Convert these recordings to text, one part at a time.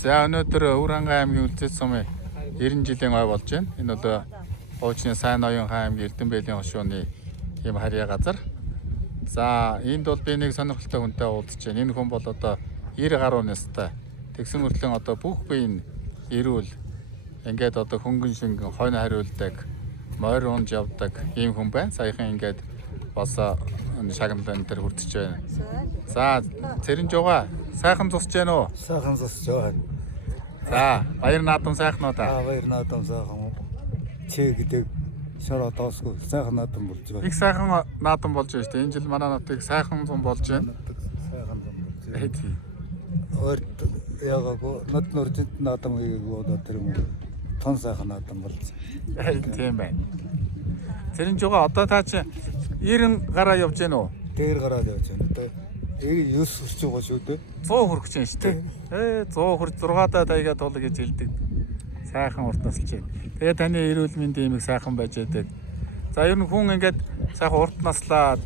За өнөөдөр Өвөрхангай аймгийн Үлзий сумын 90 жилийн ой болж байна. Энэ одоо хуучны Сайн Ноёнхан аймгийн Эрдэнэбээлийн хошууны ийм харьяа газар. За энд бол би нэг сонирхолтой хүнтэй уулзж байна. Энэ хүн бол одоо 90 гаруй настай. Тэгсэн мөртлөө одоо бүх биеийн эрүүл ингээд одоо хөнгөн шингэн хойно хариулдаг, морь унж явдаг ийм хүн байна. Саяхан ингээд бас шагналын дээр хүрдэж байна. За Цэрэнжугаа сайхан зусж байна уу? Сайхан зусж байна. За баяр наадам сайхан уу та? Баяр наадам сайхан. Чи гэдэг шороо доосгүй сайхан наадам болж байна. Их сайхан наадам болж байна шүү дээ. Энэ жил манай нутгийг сайхан зам болж байна. Сайхан зам болж байна. Хэдий. Өөрт ягаагүй над нуржид наадам хийгээгүй одоо тэр юм тон сайхан наадам болж байна. Харин тийм байна. Цэрэнжугаа одоо та чи 90 гараа явж байна уу? Дээр гараад явж байна. Одоо 9 хүрч байгаа шүү дээ. 100 хүрэх чинь шүү дээ. 100 хүрч 6 даяга тул гэж хэлдэг. Сайхан урт насалж байна. Тэгээ таны эрүүл мэндийн имийг сайхан байж байдаг. За ер нь хүн ингээд сайхан урт наслаад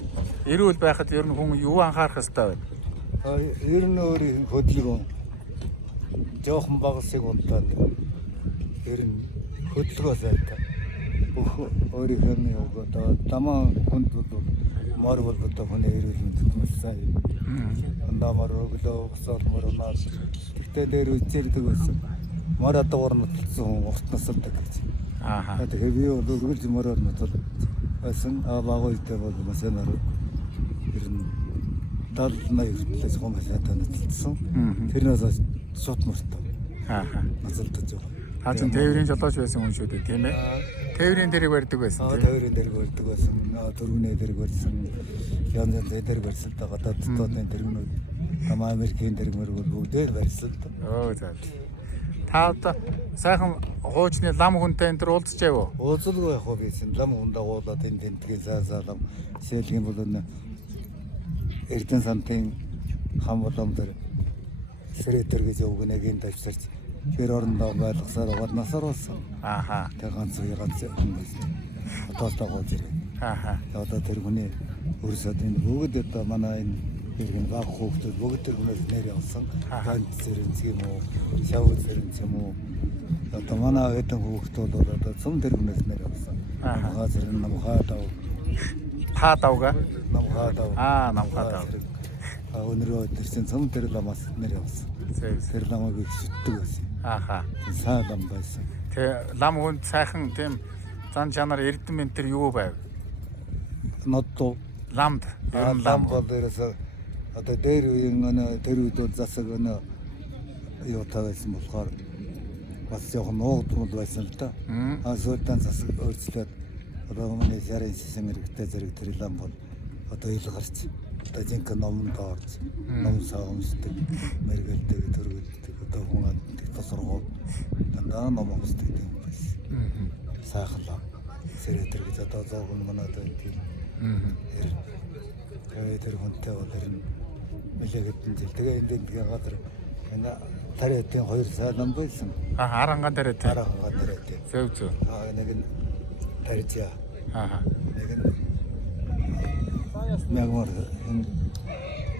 эрүүл байхад ер нь хүн юу анхаарах хэрэгтэй вэ? Ер нь өөрийн хөдөлгөөн жоохон багасыг унтаад ер нь хөдөлгөөн сайтай. Бүх өөрийнхөө нэг одоо дамаа хүнд бол мор бол одоо хүний эрүүл мэндэд маш сайн. Андамар өглөө угсаал морнаа. Тэгтээ дээр үзэлдэг байсан. Мор адуур нутсан хүн урт насалдаг гэж. Ааха. Тэгэхээр би бол үргэлж мороор нутал байсан. Багуу үедээ бол масанаар ер нь 70-80 хүртэлээс хом хасаатаа нуталсан. Тэрнээс шот мөртөө. Ааха. Насалдаж байгаа. Та чинь тээврийн жолооч байсан хүн шүү дээ, тийм ээ? Тээврийн дэрэг барьдаг байсан тийм. Тээврийн дэрэг барьдаг байсан. Дөрвний дэрэг барьсан. Янзын дэрэг барьсан. Гадаад дотоодын дэрэгнүүд тамаа Америкийн дэрэг мөрөг бүгдээ барьсан. Оо за. Та одоо сайхан хуучны лам хүнтэй энэ төр уулзчаав уу? Уулзалгүй явах байсан. Лам хүндээ уулаад энэ тентгийн заалам сэлгийн бол энэ Эрдэнэ сантын хам болом дээр сэрэтэр гэж өгнэгийн тавьсарч тэр орондоо байлгасаар угаад насаар болсон. Ааха. Тэр ганц хүн байсан. Одоосоо гоо зэрэг. Ааха. Одоо тэр хүний өрсөд энэ бүгд одоо манай энэ иргэн баг хүүхдүүд бүгд тэр хүнээс нэр явсан. Ганц зэрэг юм уу? Шавуу зэрэг юм уу? Одоо манай хэдэн хүүхдүүд бол одоо цум тэр хүнээс нэр явсан. Намхаа зэрэг намхаа дав. Та давга? Намхаа дав. Намхаа дав. Өнөрөө тэр чин цум тэр ламаас нэр явсан. Тэр ламыг шүтдэг байсан. Ааха. Сайн лам байсан. Тэ лам хүнд сайхан тийм зан чанар эрдэм энэ төр юу байв? Нотто Ламд. Ер нь лам бол дээрээс одоо дээр үеийн тэр үед бол засаг юу тавьсан болохоор бас жоохон нуугдмал байсан л да. Сүүлдэн засаг өөрчлөөд одоо миний ярин систем хэрэгтэй зэрэг тэр лам бол одоо ил гарч одоо жинхэнэ номонд орж ном саамсдаг мэргэлдэг төрөлдөг одоо хүн амтдаг тосрогоо дандаа ном амсдаг юм байна. Сайхан лам сэрэтэр гэж одоо зоог манад тийм. Тэр хүнтэй бол энэ мэлэгэдэн жил. Тэгээ энэ тэгээ гадар энэ тариатын 2 сая лам байсан. Арангаан дээр тийм. Арангаан дээр тийм. Зөв. Нэг нь тарьжаа. Нэг нь мягмар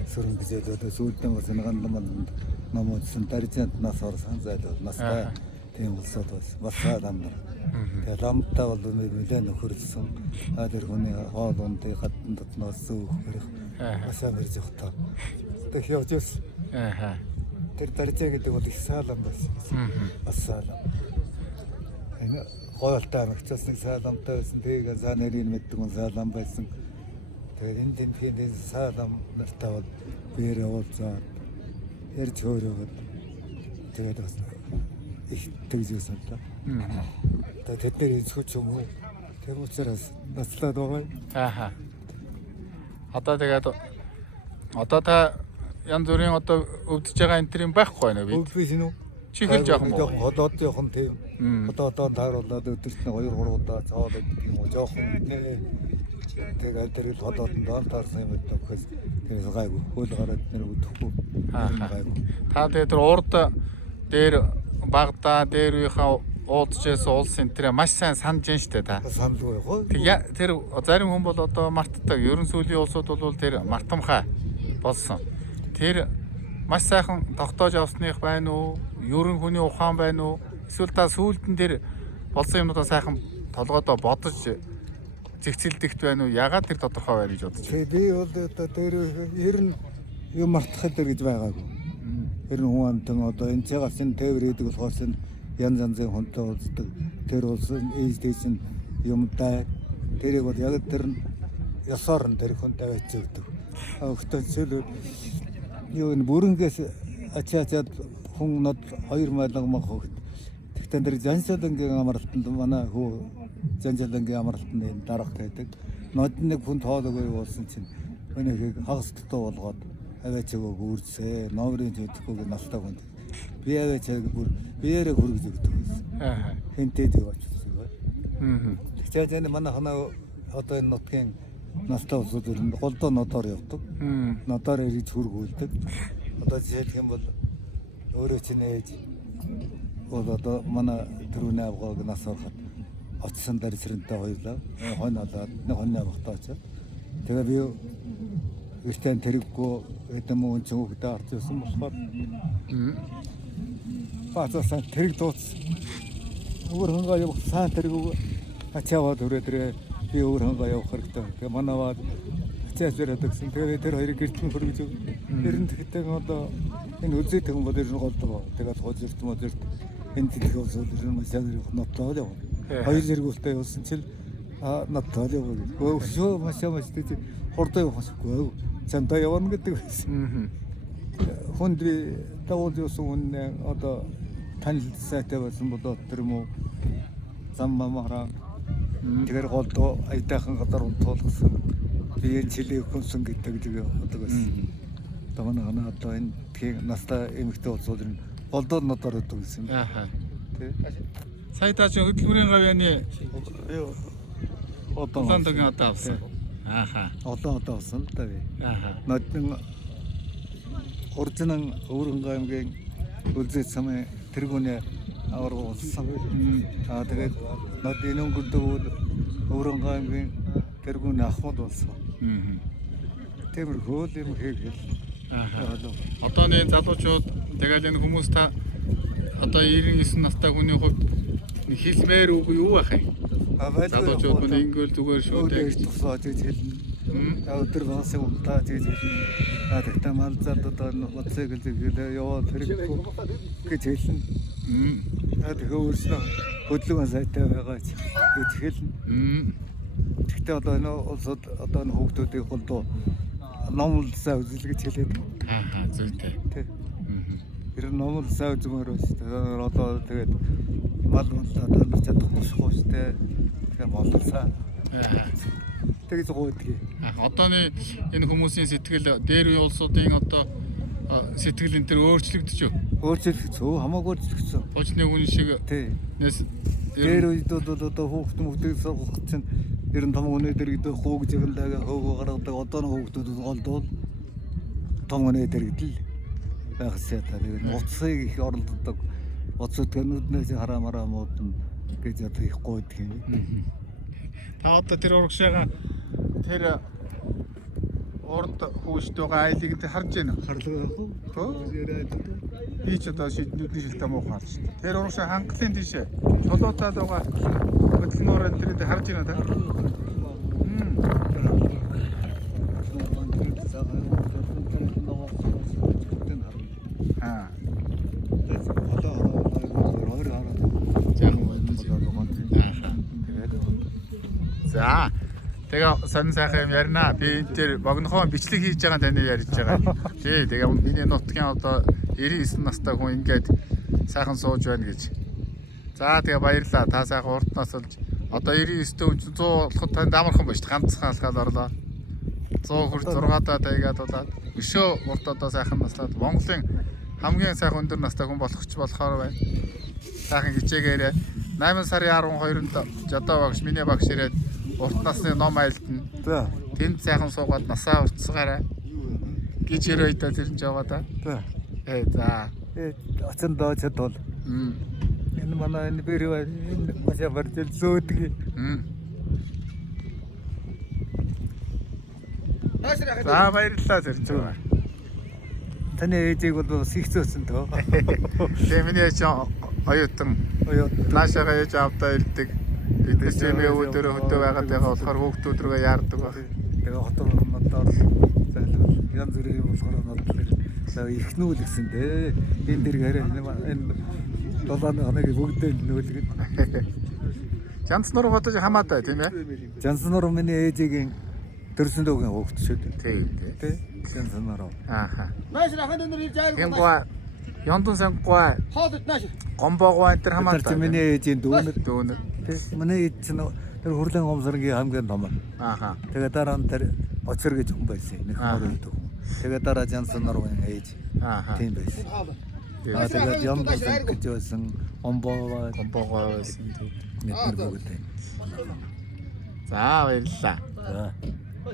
сүрэн гэж одоо сүүлдэн бас гандан номодсон тарьжаанд нас орсон зайлуу настай тийм улсууд бас лам. Тэгээ ламтаа бол нэлээд нөхөрлсөн. Тэр хүний хоол ундыг гадна дотноос зүүх хэрэг асаа мэрж явахтаа. Тэгээ явж ирсэн. Тэр тарьжаа гэдэг бол их саалам байсан. Бас саалам. Энэ гоёлтай амигцаас нэг сааламтай байсан. Тэгээ заа нэрийг мэддэг хүн саалам байсан. Тэгээ энэ тентгийн саалам нартай бол биеэр уулзаад ярьж хөөрөөд тэгээд бас их тэгжсэн л та. Тэгээд тэдний эзхүүч юм уу? Тэр учраас наслаад байгаа юм. Ааха. Одоо та янз бүрийн одоо өвдөж байгаа энэ төрлийн байхгүй нэ бид. Өвдөж байна уу? Чи хэлж яах юм бэ? Одоо жоохон тийм. Одоо тааруулаад өдөрт нь 2-3 удаа цаавал гэдэг юм уу? Жоохон тэгээд тэр л одоодон таарсан юм байна гэхээс тэрээс гайгүй. Хөл гараад нэр өдөхгүй. Гайгүй. Та тэгээд тэр урд дээр багада дээр үеийнхаа уудчээс улсын тэр маш сайн санаж байна штэ та. Саналгүй яах вэ? Тэр зарим хүн бол одоо мартдаг. Ерөн сүүлийн улсууд бол тэр мартамхай болсон. Тэр маш сайхан тогтоож авсных байна уу? Ерөн хүний ухаан байна уу? Эсвэл та сүүлдэн дээр болсон юмудаа сайхан толгойдоо бодож зэгцэлдэгт байна уу? Ягаад тэр тодорхой байна гэж бодож байна? Би бол одоо тэр ер нь юм мартах л гэж байгаагүй. Ер нь хүн амтан одоо энэ цагаас энэ тээвэр гэдэг болохоос энэ янз янзын хүнтэй уулздаг. Тэр улсын ээждээс юм даа. Тэрийг бол яг тэр ясаар нь тэр хүнтэй байж өгдөг. Өгтөцөл юу энэ бүрэнгээс ачаачаад хүн нод 2 майлга мах хогт. Тэгтээ тэр жаншаалангийн амралтанд манай хүү жаншаалангийн амралтанд дарах гэдэг. Нод нэг хүн тоолоогүй болсон чинь өнөөгийг хагас дутуу болгоод аваачааг үрсээ номрын зөвхөг настай хүнд. Би аваачааг бүр биеэрээ хүргэж өгдөг байсан. Хинтэд яваач гэсэн. Тэгчээд энэ манай ханаа одоо энэ нутгийн настай улсууд ер нь голдоо нодоор явдаг. Нодоор ирж хүргүүлдэг. Одоо жишээлх юм бол өөрөө чинь ээж бол одоо манай түрүүний авгааг нас ороход очсон дарсрэнтэй хоёулаа хонь олоод нэг хоньны авахтаа очоод тэгээ би эртэн тэрэггүй эдэм үн ч хөвгдөө орж ирсэн болохоор баацсан тэрэг дууц өөр хангаа явах сайн тэрэг ачааваад өрөөдрөө би өөр хангаа явах хэрэгтэй. Тэгээ манайваад ачаас өрөөд гэсэн. Тэгээ тэр хоёрыг гэртэн хөргөж өг. Тэр нь тэгтээ одоо энэ үзээд юм бол ер нь голдоо. Тэгээд хожирт модерт энэ дэлхий улсууд ер нь маш их нотлоо яв. Хоёр зэргүүлтэй явсан чил нотлоо яв. Өшөө маш тийм хурдан явах хэрэггүй. Чамдаа явна гэдэг байсан. Хүнд би дагуул юусан хүн одоо танил сайтай байсан болоо тэр юм уу зам мамаараа тэгэр голдоо айтайхан гадар унтуулсан. Би энэ чилээ хүнсэн гэдэг зэг одоо байсан. Тавана одоо энэ тхийг настай эмэгтэй улсууд нь голдоо нодоор өгдөг гэсэн. Тэ. Сая та чи хөдөлмөрийн гавьяаны одоо Лондонгийн одоо авсан. Одоо авсан л да би. Нодын оригинал Өвөрхөн аймгийн үлзээ самын тэргүүний аварга улсан. Тэгээд нод энэ өнгөрдөг Өвөрхөн аймгийн тэргүүний Ахмад улсан. Тиймэрхүү юм хийгээл. Одоо нэг залуучууд тэгэл энэ хүмүүс та одоо 99 настай хүний хувьд хэлмээр үгүй юу ах юм? Залуучууд мөн ингээл зүгээр шүү дээ. Тусаад гэж хэлнэ. Өдөр баасан удаа гэж хэлнэ. Тэгтээ мал зад одоо моцикл зэрэг яваад хэрэггүй гэж хэлнэ. Тэгээ өөрснөө хөдөлгөөн сайтай байгаа ч гэж хэлнэ. Тэгтээ одоо энэ улсууд одоо энэ хүүхдүүдийн голдоо номлолсаа үзэл гэж хэлээд. Зүйтэй. Тэг. Тэр номлолсаа үзмээр байна. Одоо тэгээд мал одоо чадахгүй шууштай. Тэгээ болсаа. Тэгж гойдгийг. Одооны энэ хүмүүсийн сэтгэл дээр үе улсуудын одоо сэтгэл энэ төр өөрчлөгдөж юу? Өөрчлөгдсөн. Хамаагүй өөрчлөгдсөн. Очны хүн шиг тий. Дээр үед одоо хүүхдүүд сургах чинь ер нь том өнөө дээр гэдэг хууг жиглээ хөөгөө гаргадаг одоо нь хүүхдүүд голдвол том өнөө дээр гэдэл байхсаа та тэгээд уцыг их оролддог. Уцууд гэнүүднээс хараамараа муудна гэж одоо их гойдг юм. Та одоо тэр урагшаага тэр урд хүүхдтэйгээ айлыг харж байна. Харлага хөө яриад би ч одоо шийднүүдний шилтэ муу харж шүү дээ. Тэр урагшаа хангалын тийшээ чулуутаад байгаа хөдөлмөр энэ тэрийг харж байна та. За тэгээ сонь сайхан юм ярина. Би энэ дээр богинохон бичлэг хийж байгаа таны ярьж байгаа. Тий, тэгээ миний нутгийн одоо 99 настай хүн ингээд сайхан сууж байна гэж. За тэгээ баярлалаа. Та сайхан урднаас олж одоо 99-т 100 болоход танд амархан ба шүү дээ. Ганцхан алхаад орлоо. 100 хүрч 6-таа тайгаад болоод өшөө урд одоо сайхан наслаад Монголын хамгийн сайхан өндөр настай хүн болохч болохоор байна. Сайхан хичээгээрээ 8 сарын 12-нд жадаа багш миний багш ирээд урт насны ном айлтна. За. Тэнд сайхан суугаад насаа уртсгаарай. Гэж ярой та тэр нь жаваа та. За. За. Оцон доочод бол. Энэ манай энэ бэрээ энэ машаа барьж зөөдөг. За баярлалаа зэрэг. Таны ээжийг бол бас их зөөсөн тоо. Тэгээ миний ээж оюутан. Наашаага ээж авдаа ирдэг. Бид чимээ өдөр хөдөө байгаад байгаа болохоор хүүхдүүд рүүгээ яардаг баг. Тэгээ хотод орнодоор зайлшгүй янз бүрийн юм болохоор бодлоо. За ихнүүл гэсэн дээ. Энэ дэр гэрээ энэ 7 хоног бүгдээ нүүлгэн. Жанцнуур хотож хамаатай тийм ээ. Жанснуур миний ээжигийн төрсөн дүүгийн хүүхд шүү дээ. Тийм Тэ. Жанснуур. Ааха. Нааш ахын өнөр ирж аяг. Хингуа Яндун сангуа Хоолт нааш. гомбогоо энэ төр Тэр хамаатай. чинь миний ээжийн дүүнэр. Дүүнэр. Тэ. Миний ээж чинь тэр хурлын гомсоргийн хамгийн том. Ааха. Тэгээ дараа нь тэр очир гэж хүн байсан. Нэг хор өгдөг. Тэгээ дараа Жанснуур ээж. Ааха. Тийм байсан. Хоолт. Тэгээд Яндун санг гэж байсан. Гомбогоо Гомбогоо байсан. нэг бүгдээ. За баярлалаа. За.